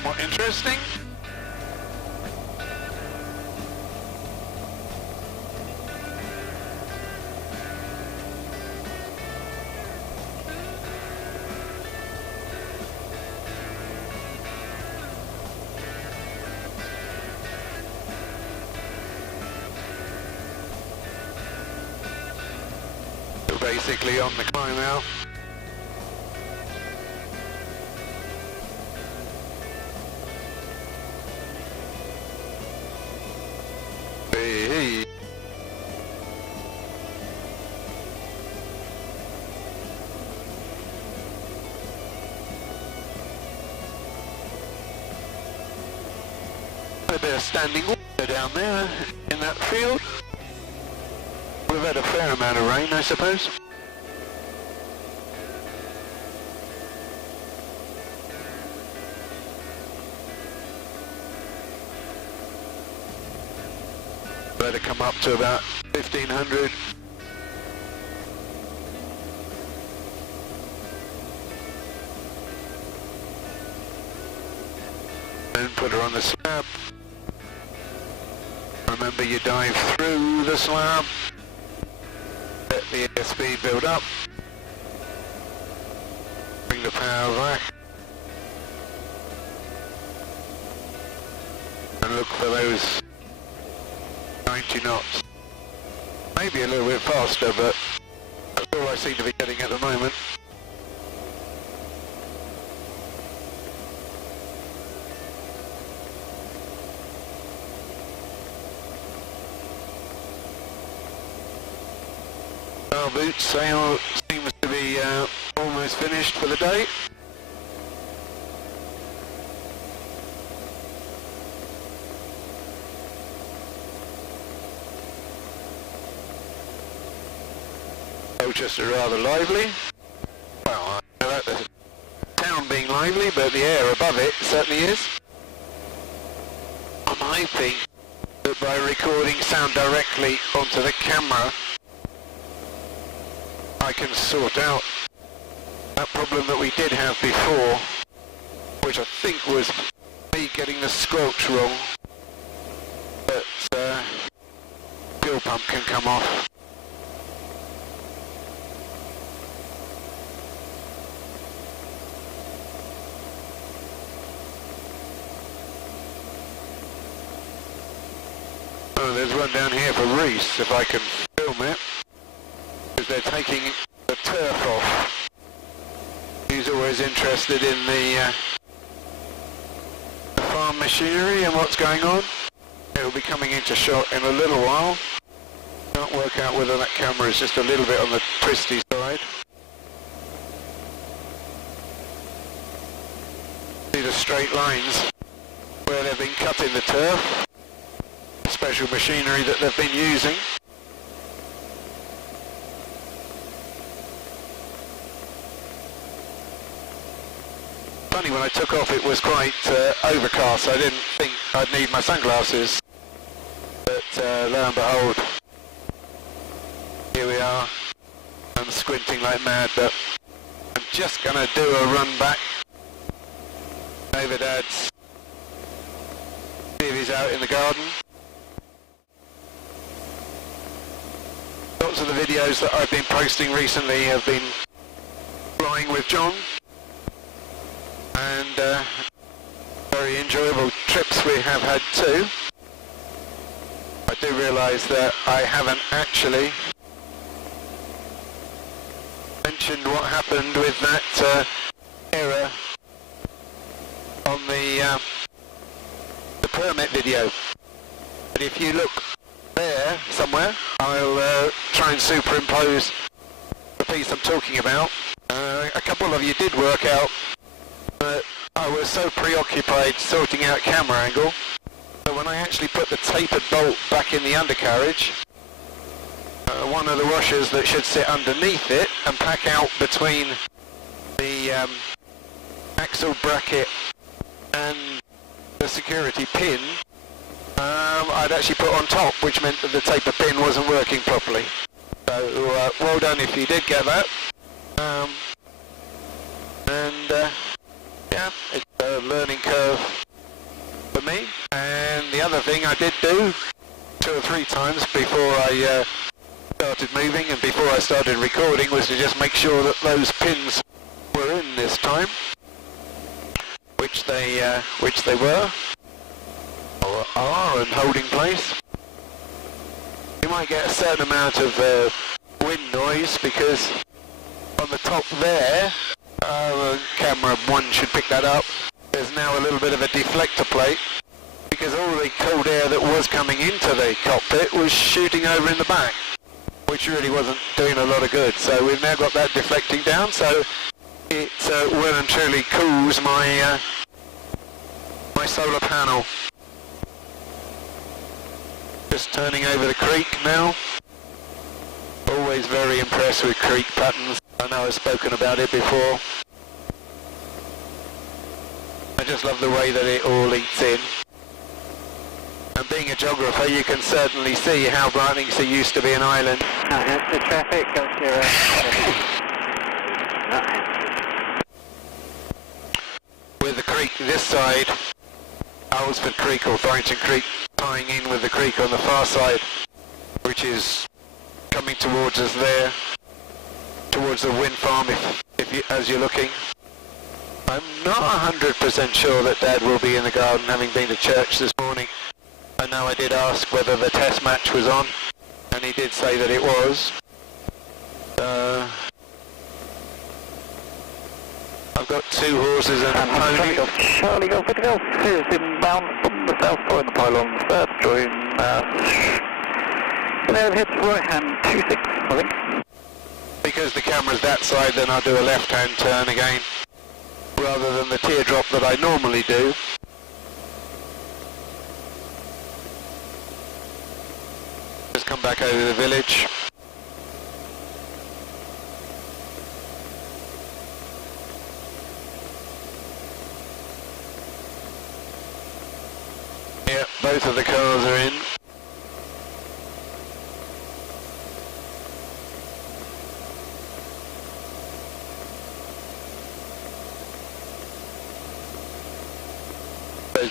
somewhat interesting. We're basically on the climb now. Hey. A bit of standing water down there in that field. We've had a fair amount of rain, I suppose. Better come up to about 1500. And put her on the slab. Remember, you dive through the slab, let the airspeed build up, bring the power back, and look for those 90 knots. Maybe a little bit faster, but that's all I seem to be getting at the moment. Our boot sail seems to be almost finished for the day. Just rather lively. Well, I know about the town being lively, but the air above it certainly is. I'm hoping that by recording sound directly onto the camera, I can sort out that problem that we did have before, which I think was me getting the squelch wrong. But fuel pump can come off. Oh, there's one down here for Reese, if I can film it, because they're taking the turf off. He's always interested in the farm machinery and what's going on. It'll be coming into shot in a little while. Can't work out whether that camera is just a little bit on the twisty side. See the straight lines where they've been cutting the turf. Special machinery that they've been using. Funny, when I took off it was quite overcast, so I didn't think I'd need my sunglasses. But lo and behold, here we are. I'm squinting like mad, but I'm just going to do a run back over Dad's. See if he's out in the garden. Lots of the videos that I've been posting recently have been flying with John, and very enjoyable trips we have had too. I do realise that I haven't actually mentioned what happened with that error on the permit video. But if you look there somewhere, I'll try and superimpose the piece I'm talking about. A couple of you did work out that I was so preoccupied sorting out camera angle that when I actually put the tapered bolt back in the undercarriage, one of the washers that should sit underneath it and pack out between the axle bracket and the security pin, I'd actually put on top, which meant that the taper pin wasn't working properly. So well done if you did get that. Yeah, it's a learning curve other thing I did do 2 or 3 times before I started moving and before I started recording was to just make sure that those pins were in this time, which they were or are and holding place. You might get a certain amount of wind noise because on the top there, camera 1 should pick that up, there's now a little bit of a deflector plate because all the cold air that was coming into the cockpit was shooting over in the back, which really wasn't doing a lot of good. So we've now got that deflecting down, so it well and truly cools my my solar panel. Just turning over the creek now. Always very impressed with creek patterns. I know I've spoken about it before. I just love the way that it all eats in. And being a geographer, you can certainly see how Brightlingsea used to be an island. The traffic, go zero. With the creek this side, Owlsford Creek or Thorrington Creek tying in with the creek on the far side, which is coming towards us there, towards the wind farm as you're looking. I'm not 100% sure that Dad will be in the garden, having been to church this morning. I know I did ask whether the test match was on, and he did say that it was. I've got 2 horses and a pony. Charlie Golf Golf is inbound from the south point of the pylon. First join. And then hits right hand 26, I think. Because the camera's that side, then I'll do a left hand turn again, rather than the teardrop that I normally do. Just come back over the village. Yeah, both of the cars are in.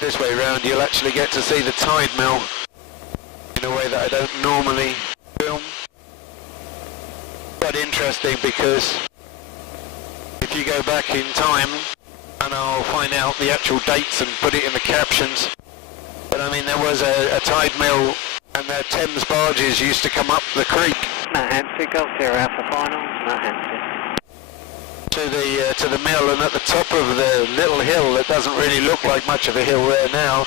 This way round you'll actually get to see the tide mill in a way that I don't normally film. But interesting because if you go back in time, and I'll find out the actual dates and put it in the captions, but I mean there was a tide mill and the Thames barges used to come up the creek. Nancy, Golf Zero Alpha final, Nancy. To the mill, and at the top of the little hill that doesn't really look like much of a hill there now,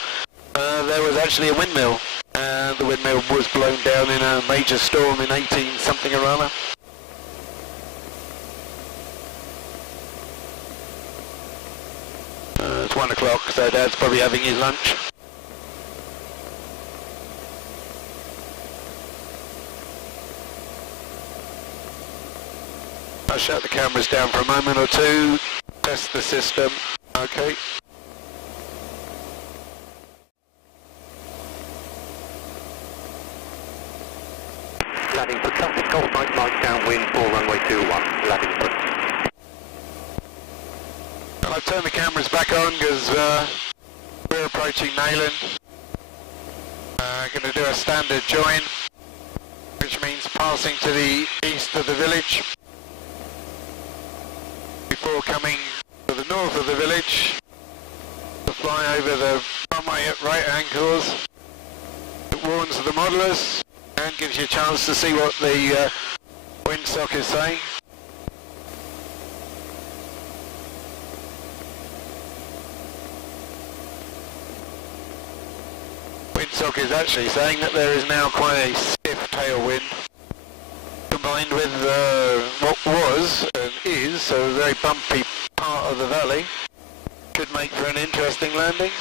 there was actually a windmill, and the windmill was blown down in a major storm in 18 something or other. It's 1 o'clock, so Dad's probably having his lunch. I'll shut the cameras down for a moment or 2, test the system. Okay. Landing for traffic, Golf 99 downwind, 4 runway 21, landing for. Well, I've turned the cameras back on because we're approaching Nayland. Going to do a standard join, which means passing to the east of the village before coming to the north of the village to fly over the runway at right angles. It warns the modelers and gives you a chance to see what the windsock is saying. Windsock is actually saying that there is now quite a stiff tailwind, combined with what was and is a very bumpy part of the valley. Could make for an interesting landing.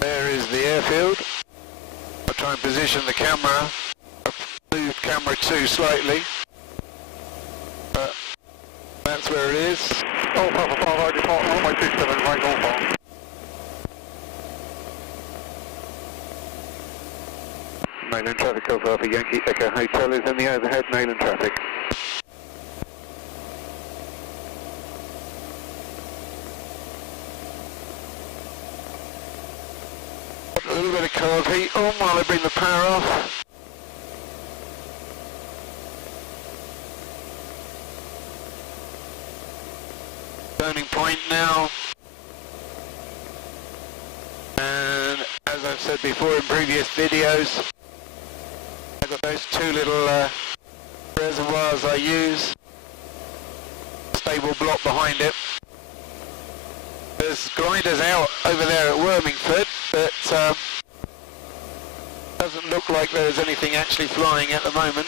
There is the airfield. I'll try and position the camera. I've moved camera 2 slightly, but that's where it is. Golf Alpha 5, I depart runway 27, right Golf Alpha. Nayland traffic, Golf Alpha Yankee Echo Hotel is in the overhead Nayland traffic. cold heat on while I bring the power off. Burning point now. And as I've said before in previous videos, I've got those two little reservoirs I use. Stable block behind it. There's gliders out over there at Wormingford, but doesn't look like there's anything actually flying at the moment.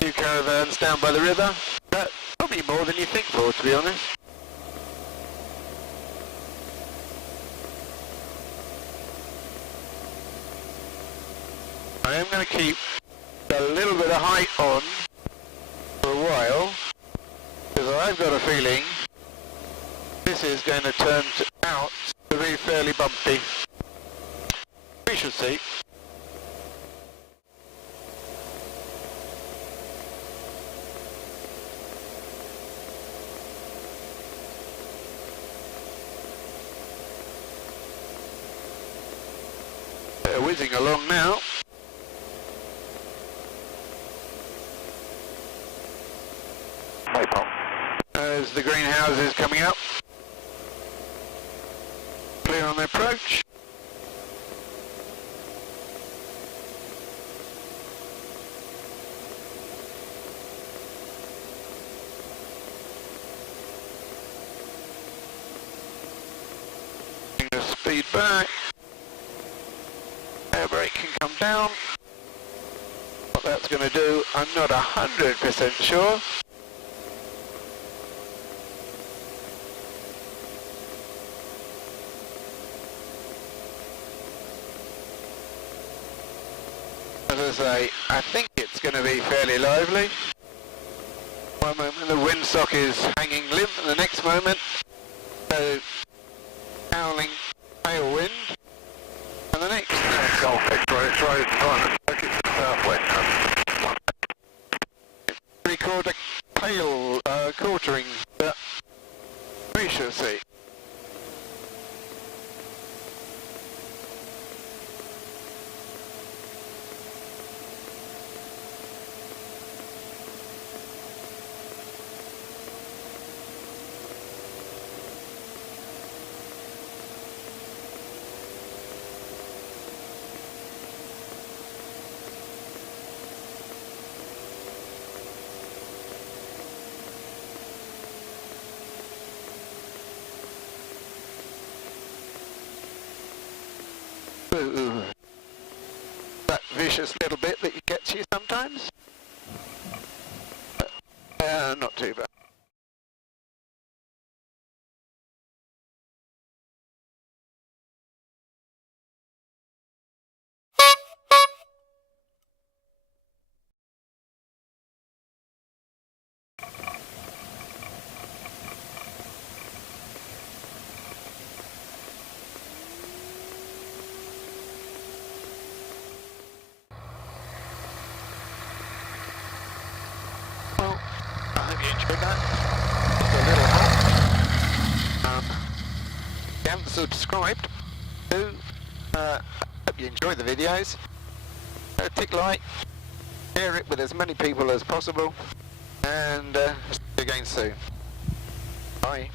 Few caravans down by the river, but probably more than you think for, to be honest. I am going to keep a little bit of height on for a while, because I've got a feeling this is going to turn out to be fairly bumpy. We shall see. They're whizzing along now. As the greenhouses coming up. Clear on the approach. Bring the speed back. Air brake can come down. What that's going to do, I'm not 100% sure. As I say, I think it's going to be fairly lively. One moment the windsock is hanging limp, and the next moment, howling hail wind, and the next. Golf X-ray, trying to focus to the southwest. Record a pale quartering, but we shall see. Ooh, that vicious little bit that gets you sometimes. Not too bad. Well, I hope you enjoyed that. Just a little hot. If you haven't subscribed, do. Hope you enjoy the videos. Tick like, share it with as many people as possible, and see you again soon. Bye.